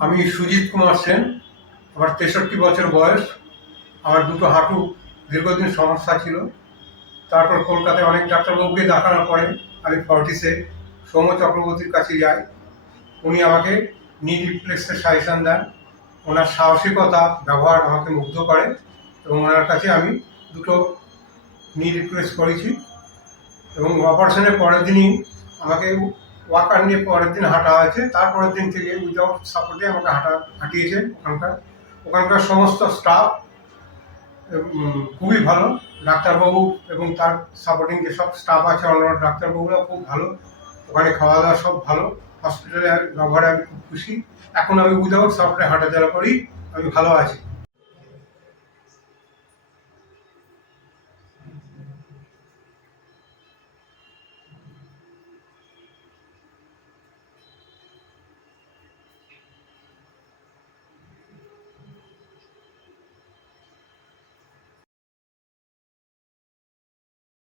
আমি সুজিত কুমার সেন। আমার 63 বছর বয়স। আমার দুটো হাঁটু দীর্ঘদিন সমস্যা ছিল। তারপর কলকাতায় অনেক ডাক্তারবাবুকে দেখানোর পরে আমি ফর্টিসে সৌম্য চক্রবর্তীর কাছে যাই। উনি আমাকে নি রিপ্লেক্সের সাজেশন দেন। ওনার সাহসিকতা ব্যবহার আমাকে মুগ্ধ করে এবং ওনার কাছে আমি দুটো নি রিপ্লেক্স করেছি এবং অপারেশনের পরের দিনই আমাকে ওয়াকার নিয়ে পরের দিন হাঁটা হয়েছে। তারপরের দিন থেকে উইদাউট সাপোর্টে আমাকে হাঁটিয়েছে ওখানকার সমস্ত স্টাফ খুবই ভালো। ডাক্তারবাবু এবং তার সাপোর্টিং যেসব স্টাফ আছে অন্যান্য ডাক্তারবাবুরা খুব ভালো। ওখানে খাওয়া দাওয়া সব ভালো। হসপিটালের ব্যবহারে আমি খুব খুশি। এখন আমি উইদাউট সাপোর্টে হাঁটাচলা করি। আমি ভালো আছি।